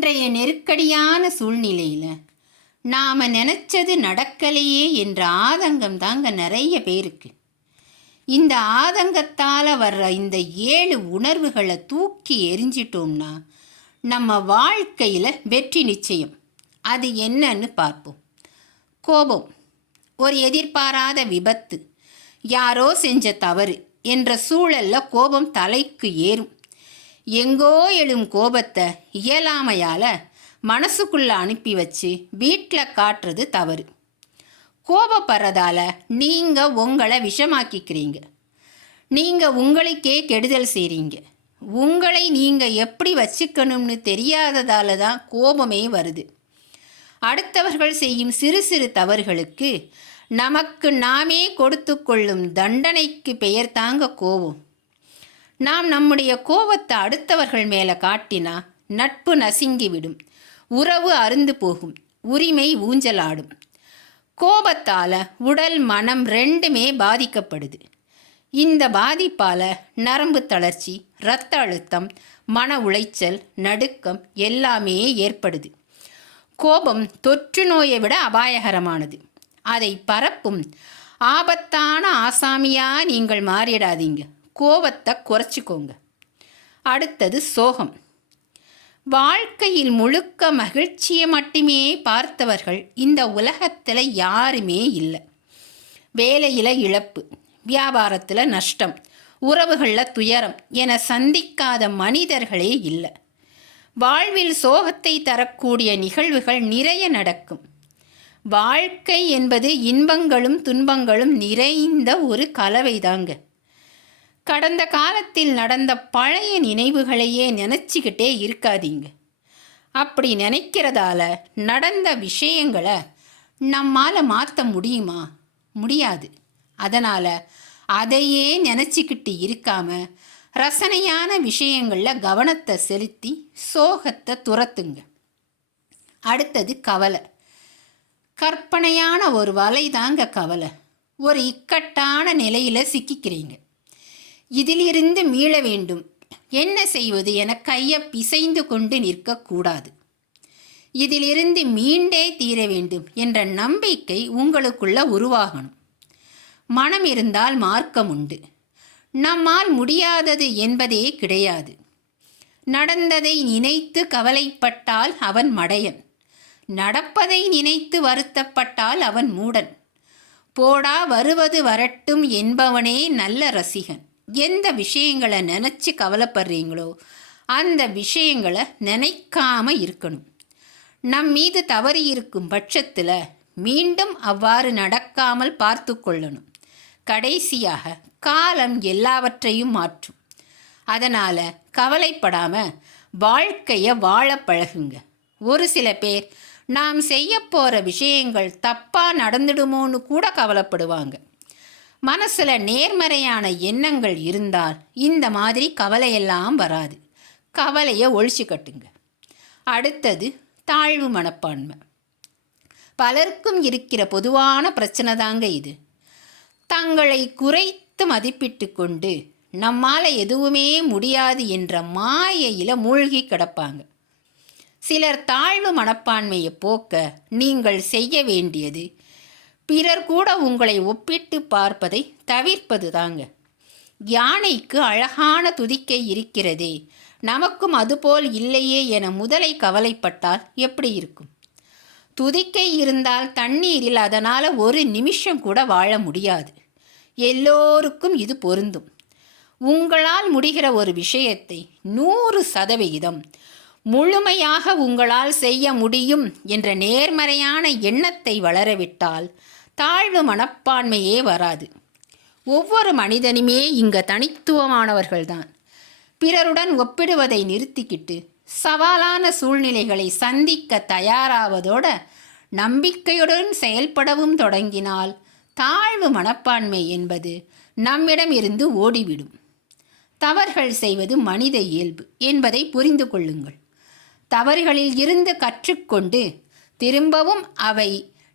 இன்றைய நெருக்கடியான சூழ்நிலையில் நாம் நினச்சது நடக்கலையே என்ற ஆதங்கம் தாங்க நிறைய பேருக்கு. இந்த ஆதங்கத்தால் வர்ற இந்த 7 உணர்வுகளை தூக்கி எரிஞ்சிட்டோம்னா நம்ம வாழ்க்கையில் வெற்றி நிச்சயம். அது என்னன்னு பார்ப்போம். கோபம் ஒரு எதிர்பாராத விபத்து, யாரோ செஞ்ச தவறு என்ற சூழலில் கோபம் தலைக்கு ஏறும். எங்கோ எழும் கோபத்தை இயலாமையால் மனசுக்குள்ளே அனுப்பி வச்சு வீட்டில் காட்டுறது தவறு. கோபப்படுறதால நீங்கள் உங்களை விஷமாக்கிக்கிறீங்க. நீங்கள் உங்களுக்கே கெடுதல் செய்கிறீங்க. உங்களை நீங்கள் எப்படி வச்சுக்கணும்னு தெரியாததால தான் கோபமே வருது. அடுத்தவர்கள் செய்யும் சிறு சிறு தவறுகளுக்கு நமக்கு நாமே கொடுத்து கொள்ளும் தண்டனைக்கு பெயர் தாங்க கோபம். நாம் நம்முடைய கோபத்தை அடுத்தவர்கள் மேலே காட்டினா நட்பு நசுங்கிவிடும், உறவு அருந்து போகும், உரிமை ஊஞ்சலாடும். கோபத்தால் உடல் மனம் ரெண்டுமே பாதிக்கப்படுது. இந்த பாதிப்பால் நரம்பு தளர்ச்சி, இரத்த அழுத்தம், மன உளைச்சல், நடுக்கம் எல்லாமே ஏற்படுது. கோபம் தொற்று நோயை விட அபாயகரமானது. அதை பரப்பும் ஆபத்தான ஆசாமியாக நீங்கள் மாறிடாதீங்க. கோபத்தை குறைச்சிக்கோங்க. அடுத்தது சோகம். வாழ்க்கையில் முழுக்க மகிழ்ச்சியை மட்டுமே பார்த்தவர்கள் இந்த உலகத்தில் யாருமே இல்லை. வேலையில் இழப்பு, வியாபாரத்தில் நஷ்டம், உறவுகளில் துயரம் என சந்திக்காத மனிதர்களே இல்லை. வாழ்வில் சோகத்தை தரக்கூடிய நிகழ்வுகள் நிறைய நடக்கும். வாழ்க்கை என்பது இன்பங்களும் துன்பங்களும் நிறைந்த ஒரு கலவைதாங்க. கடந்த காலத்தில் நடந்த பழைய நினைவுகளையே நினச்சிக்கிட்டே இருக்காதீங்க. அப்படி நினைக்கிறதால நடந்த விஷயங்களை நம்மால் மாற்ற முடியுமா? முடியாது. அதனால் அதையே நினச்சிக்கிட்டு இருக்காமல் ரசனையான விஷயங்களில் கவனத்தை செலுத்தி சோகத்தை துரத்துங்க. அடுத்தது கவலை. கற்பனையான ஒரு வலை தாங்க கவலை. ஒரு இக்கட்டான நிலையில் சிக்கிக்கிறீங்க. இதிலிருந்து மீள வேண்டும். என்ன செய்வது என கையை பிசைந்து கொண்டு நிற்கக்கூடாது. இதிலிருந்து மீண்டே தீர வேண்டும் என்ற நம்பிக்கை உங்களுக்குள்ள உருவாகணும். மனம் இருந்தால் மார்க்கம் உண்டு. நம்மால் முடியாதது என்பதே கிடையாது. நடந்ததை நினைத்து கவலைப்பட்டால் அவன் மடையன். நடப்பதை நினைத்து வருத்தப்பட்டால் அவன் மூடன். போடா வருவது வரட்டும் என்பவனே நல்ல ரசிகன். எந்த விஷயங்களை நினச்சி கவலைப்படுறீங்களோ அந்த விஷயங்களை நினைக்காம இருக்கணும். நம் மீது தவறு இருக்கும் பட்சத்தில் மீண்டும் அவ்வாறு நடக்காமல் பார்த்து கொள்ளணும். கடைசியாக காலம் எல்லாவற்றையும் மாற்றும். அதனால் கவலைப்படாமல் வாழ்க்கையை வாழ பழகுங்க. ஒரு சில பேர் நாம் செய்ய போகிற விஷயங்கள் தப்பாக நடந்துடுமோன்னு கூட கவலைப்படுவாங்க. மனசில் நேர்மறையான எண்ணங்கள் இருந்தால் இந்த மாதிரி கவலையெல்லாம் வராது. கவலையை ஒழிச்சு கட்டுங்க. அடுத்தது தாழ்வு மனப்பான்மை. பலருக்கும் இருக்கிற பொதுவான பிரச்சனை தாங்க இது. தங்களை குறைத்து மதிப்பிட்டு கொண்டு நம்மால் எதுவுமே முடியாது என்ற மாயையில் மூழ்கி கிடப்பாங்க. சிலர் தாழ்வு மனப்பான்மையை போக்க நீங்கள் செய்ய வேண்டியது பிறர் கூட உங்களை ஒப்பிட்டு பார்ப்பதை தவிர்ப்பது தாங்க. யானைக்கு அழகான துதிக்கை இருக்கிறதே, நமக்கும் அதுபோல் இல்லையே என முதலை கவலைப்பட்டால் எப்படி இருக்கும்? துதிக்கை இருந்தால் தண்ணீரில் அதனால் ஒரு நிமிஷம் கூட வாழ முடியாது. எல்லோருக்கும் இது பொருந்தும். உங்களால் முடிகிற ஒரு விஷயத்தை 100% முழுமையாக உங்களால் செய்ய முடியும் என்ற நேர்மறையான எண்ணத்தை வளரவிட்டால் தாழ்வு மனப்பான்மையே வராது. ஒவ்வொரு மனிதனுமே இங்கே தனித்துவமானவர்கள்தான். பிறருடன் ஒப்பிடுவதை நிறுத்திக்கிட்டு சவாலான சூழ்நிலைகளை சந்திக்க தயாராவதோட நம்பிக்கையுடன் செயல்படவும் தொடங்கினால் தாழ்வு மனப்பான்மை என்பது நம்மிடம் இருந்து ஓடிவிடும். தவறுகள் செய்வது மனித இயல்பு என்பதை புரிந்து கொள்ளுங்கள். தவறுகளில் இருந்து கற்றுக்கொண்டு திரும்பவும் அவை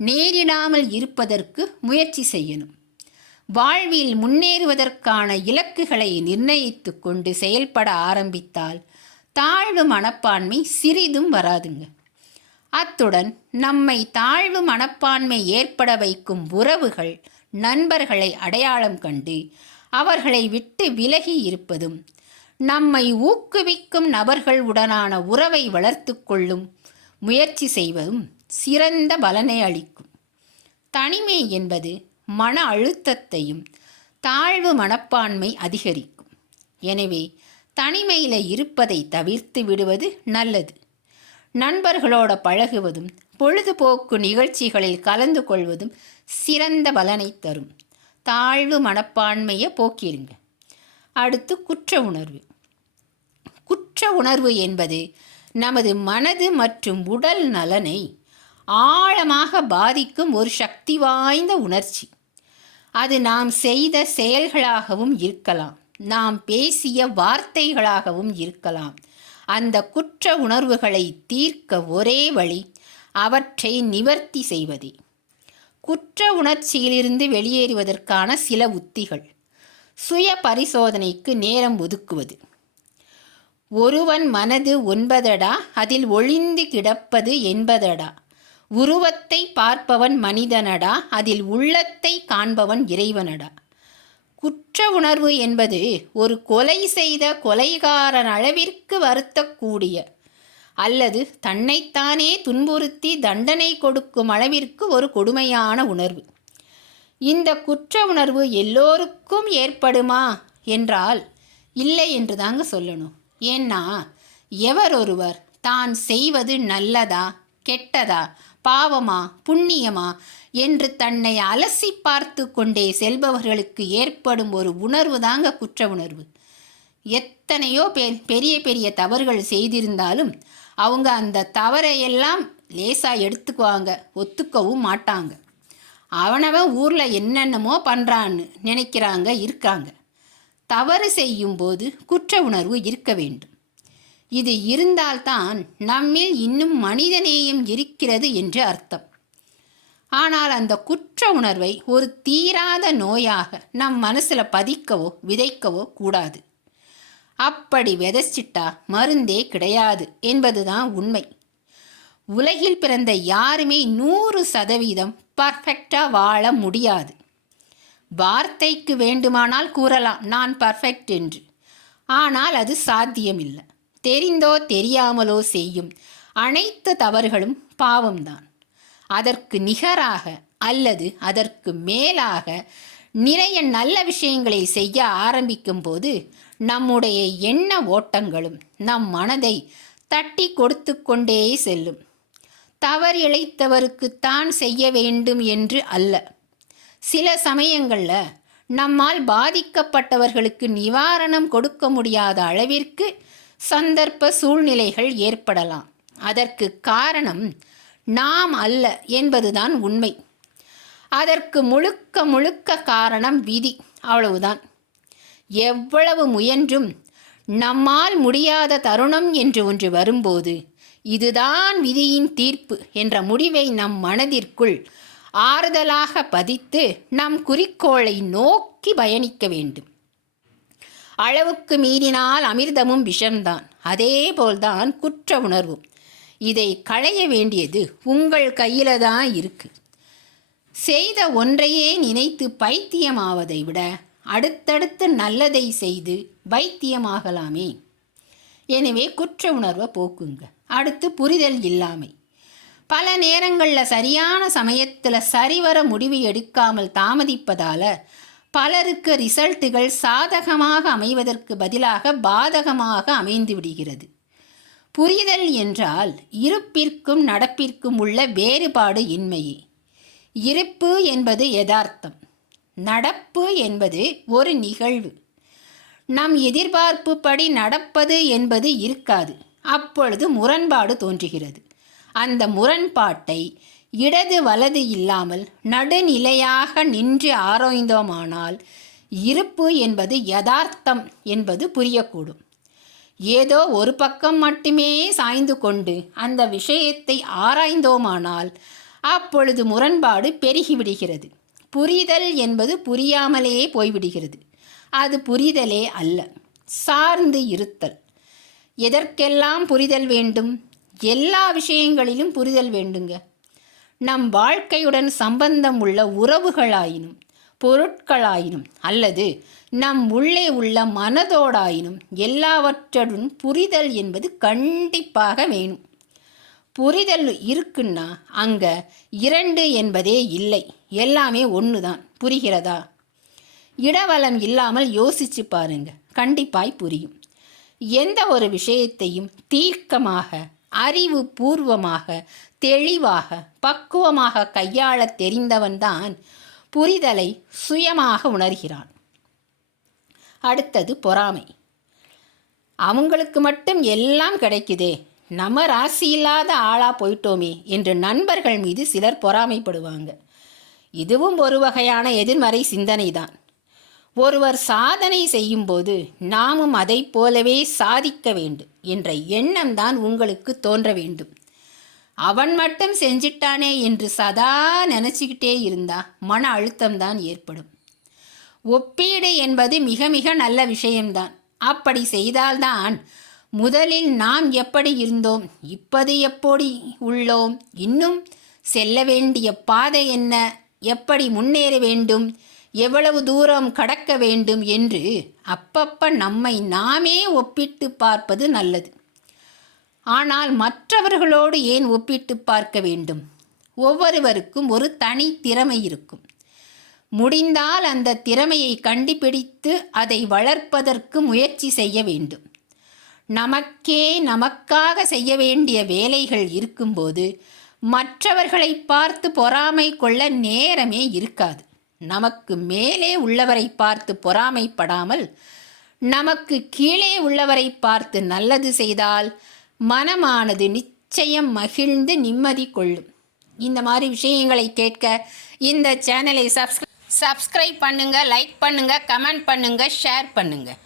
நேரிடாமல் இருப்பதற்கு முயற்சி செய்யணும். வாழ்வில் முன்னேறுவதற்கான இலக்குகளை நிர்ணயித்து கொண்டு செயல்பட ஆரம்பித்தால் தாழ்வு மனப்பான்மை சிறிதும் வராதுங்க. அத்துடன் நம்மை தாழ்வு மனப்பான்மை ஏற்பட வைக்கும் உறவுகள், நண்பர்களை அடையாளம் கண்டு அவர்களை விட்டு விலகி இருப்பதும், நம்மை ஊக்குவிக்கும் நபர்கள் உடனான உறவை வளர்த்து கொள்ளும் முயற்சி செய்வதும் சிறந்த பலனை அளிக்கும். தனிமை என்பது மன அழுத்தத்தையும் தாழ்வு மனப்பான்மை அதிகரிக்கும். எனவே தனிமையில் இருப்பதை தவிர்த்து விடுவது நல்லது. நண்பர்களோட பழகுவதும் பொழுதுபோக்கு நிகழ்ச்சிகளில் கலந்து கொள்வதும் சிறந்த பலனை தரும். தாழ்வு மனப்பான்மையை போக்கிடுங்க. அடுத்து குற்ற உணர்வு. குற்ற உணர்வு என்பது நமது மனது மற்றும் உடல் நலனை ஆழமாக பாதிக்கும் ஒரு சக்தி வாய்ந்த உணர்ச்சி. அது நாம் செய்த செயல்களாகவும் இருக்கலாம், நாம் பேசிய வார்த்தைகளாகவும் இருக்கலாம். அந்த குற்ற உணர்வுகளை தீர்க்க ஒரே வழி அவற்றை நிவர்த்தி செய்வதே. குற்ற உணர்ச்சியிலிருந்து வெளியேறுவதற்கான சில உத்திகள்: சுய பரிசோதனைக்கு நேரம் ஒதுக்குவது. ஒருவன் மனது ஒன்பதடா, அதில் ஒளிந்து கிடப்பது என்பதடா. உருவத்தை பார்ப்பவன் மனிதனடா, அதில் உள்ளத்தை காண்பவன் இறைவனடா. குற்ற உணர்வு என்பது ஒரு கொலை செய்த கொலைகாரன் அளவிற்கு வருத்தக்கூடிய அல்லது தன்னைத்தானே துன்புறுத்தி தண்டனை கொடுக்கும் அளவிற்கு ஒரு கொடுமையான உணர்வு. இந்த குற்ற உணர்வு எல்லோருக்கும் ஏற்படுமா என்றால் இல்லை என்று தாங்க சொல்லணும். ஏன்னா எவரொருவர் தான் செய்வது நல்லதா கெட்டதா, பாவமா புண்ணியமா என்று தன்னை அலசி பார்த்து கொண்டே செல்பவர்களுக்கு ஏற்படும் ஒரு உணர்வு தாங்க குற்ற உணர்வு. எத்தனையோ பெரிய பெரிய தவறுகள் செய்திருந்தாலும் அவங்க அந்த தவறையெல்லாம் லேசாக எடுத்துக்குவாங்க, ஒத்துக்கவும் மாட்டாங்க. அவனவன் ஊரில் என்னென்னமோ பண்ணுறான்னு நினைக்கிறாங்க, இருக்காங்க. தவறு செய்யும்போது குற்ற உணர்வு இருக்க வேண்டும். இது இருந்தால்தான் நம்மில் இன்னும் மனிதநேயம் இருக்கிறது என்று அர்த்தம். ஆனால் அந்த குற்ற உணர்வை ஒரு தீராத நோயாக நம் மனசில் பதிக்கவோ விதைக்கவோ கூடாது. அப்படி விதைச்சிட்டா மருந்தே கிடையாது என்பதுதான் உண்மை. உலகில் பிறந்த யாருமே 100% பர்ஃபெக்டாக வாழ முடியாது. வார்த்தைக்கு வேண்டுமானால் கூறலாம் நான் பர்ஃபெக்ட் என்று, ஆனால் அது சாத்தியமில்லை. தெரிந்தோ தெரியாமலோ செய்யும் அனைத்து தவறுகளும் பாவம்தான். அதற்கு நிகராக அல்லது அதற்கு மேலாக நிறைய நல்ல விஷயங்களை செய்ய ஆரம்பிக்கும் போது நம்முடைய எண்ண ஓட்டங்களும் நம் மனதை தட்டி கொடுத்து கொண்டே செல்லும். தவறிழைத்தவருக்குத்தான் செய்ய வேண்டும் என்று அல்ல. சில சமயங்களில் நம்மால் பாதிக்கப்பட்டவர்களுக்கு நிவாரணம் கொடுக்க முடியாத அளவிற்கு சந்தர்ப்ப சூழ்நிலைகள் ஏற்படலாம். அதற்கு காரணம் நாம் அல்ல என்பதுதான் உண்மை. அதற்கு முழுக்க முழுக்க காரணம் விதி, அவ்வளவுதான். எவ்வளவு முயன்றும் நம்மால் முடியாத தருணம் என்று ஒன்று வரும்போது இதுதான் விதியின் தீர்ப்பு என்ற முடிவை நம் மனதிற்குள் ஆறுதலாக பதித்து நம் குறிக்கோளை நோக்கி பயணிக்க வேண்டும். அளவுக்கு மீறினால் அமிர்தமும் விஷம்தான். அதேபோல்தான் குற்ற உணர்வும். இதை களைய வேண்டியது உங்கள் கையில் தான் இருக்கு. செய்த ஒன்றையே நினைத்து பைத்தியமாவதை விட அடுத்தடுத்து நல்லதை செய்து வைத்தியமாகலாமே. எனவே குற்ற உணர்வை போக்குங்க. அடுத்து புரிதல் இல்லாமை. பல நேரங்களில் சரியான சமயத்தில் சரிவர முடிவு எடுக்காமல் தாமதிப்பதால் பலருக்கு ரிசல்ட்டுகள் சாதகமாக அமைவதற்கு பதிலாக பாதகமாக அமைந்து விடுகிறது. புரிதல் என்றால் இருப்பிற்கும் நடப்பிற்கும் உள்ள வேறுபாடு இன்மையே. இருப்பு என்பது யதார்த்தம், நடப்பு என்பது ஒரு நிகழ்வு. நம் எதிர்பார்ப்பு படி நடப்பது என்பது இருக்காது. அப்பொழுது முரண்பாடு தோன்றுகிறது. அந்த முரண்பாட்டை இடது வலது இல்லாமல் நடுநிலையாக நின்று ஆராய்ந்தோமானால் இருப்பு என்பது யதார்த்தம் என்பது புரியக்கூடும். ஏதோ ஒரு பக்கம் மட்டுமே சாய்ந்து கொண்டு அந்த விஷயத்தை ஆராய்ந்தோமானால் அப்பொழுது முரண்பாடு பெருகிவிடுகிறது. புரிதல் என்பது புரியாமலே போய்விடுகிறது. அது புரிதலே அல்ல, சார்ந்து இருத்தல். எதற்கெல்லாம் புரிதல் வேண்டும்? எல்லா விஷயங்களிலும் புரிதல் வேண்டுங்க. நம் வாழ்க்கையுடன் சம்பந்தம் உள்ள உறவுகளாயினும் பொருட்களாயினும் அல்லது நம் உள்ளே உள்ள மனதோடாயினும் எல்லாவற்றுடன் புரிதல் என்பது கண்டிப்பாக வேணும். புரிதல் இருக்குன்னா அங்கே 2 என்பதே இல்லை, எல்லாமே ஒன்று தான். புரிகிறதா? இடவலம் இல்லாமல் யோசிச்சு பாருங்க, கண்டிப்பாய் புரியும். எந்த ஒரு விஷயத்தையும் தீர்க்கமாக, அறிவு பூர்வமாக, தெளிவாக, பக்குவமாக கையாள தெரிந்தவன்தான் புரிதலை சுயமாக உணர்கிறான். அடுத்தது பொறாமை. அவங்களுக்கு மட்டும் எல்லாம் கிடைக்குதே, நம்ம ராசி இல்லாத ஆளாக போயிட்டோமே என்று நண்பர்கள் மீது சிலர் பொறாமைப்படுவாங்க. இதுவும் ஒரு வகையான எதிர்மறை சிந்தனை தான். ஒருவர் சாதனை செய்யும்போது நாமும் அதை போலவே சாதிக்க வேண்டும் என்ற எண்ணம் தான் உங்களுக்கு தோன்ற வேண்டும். அவன் மட்டும் செஞ்சிட்டானே என்று சதா நினச்சிக்கிட்டே இருந்தால் மன அழுத்தம்தான் ஏற்படும். ஒப்பீடு என்பது மிக மிக நல்ல விஷயம்தான். அப்படி செய்தால்தான் முதலில் நாம் எப்படி இருந்தோம், இப்போது எப்படி உள்ளோம், இன்னும் செல்ல வேண்டிய பாதை என்ன, எப்படி முன்னேற வேண்டும், எவ்வளவு தூரம் கடக்க வேண்டும் என்று அப்பப்ப நம்மை நாமே ஒப்பிட்டு பார்ப்பது நல்லது. ஆனால் மற்றவர்களோடு ஏன் ஒப்பிட்டு பார்க்க வேண்டும்? ஒவ்வொருவருக்கும் ஒரு தனி திறமை இருக்கும். முடிந்தால் அந்த திறமையை கண்டுபிடித்து அதை வளர்ப்பதற்கு முயற்சி செய்ய வேண்டும். நமக்காக செய்ய வேண்டிய வேலைகள் இருக்கும்போது மற்றவர்களை பார்த்து பொறாமை கொள்ள நேரமே இருக்காது. நமக்கு மேலே உள்ளவரை பார்த்து பொறாமைப்படாமல் நமக்கு கீழே உள்ளவரை பார்த்து நல்லது செய்தால் மனமானது நிச்சயம் மகிழ்ந்து நிம்மதி கொள்ளும். இந்த மாதிரி விஷயங்களை கேட்க இந்த சேனலை சப்ஸ்கிரைப் பண்ணுங்கள், லைக் பண்ணுங்கள், கமெண்ட் பண்ணுங்கள், ஷேர் பண்ணுங்கள்.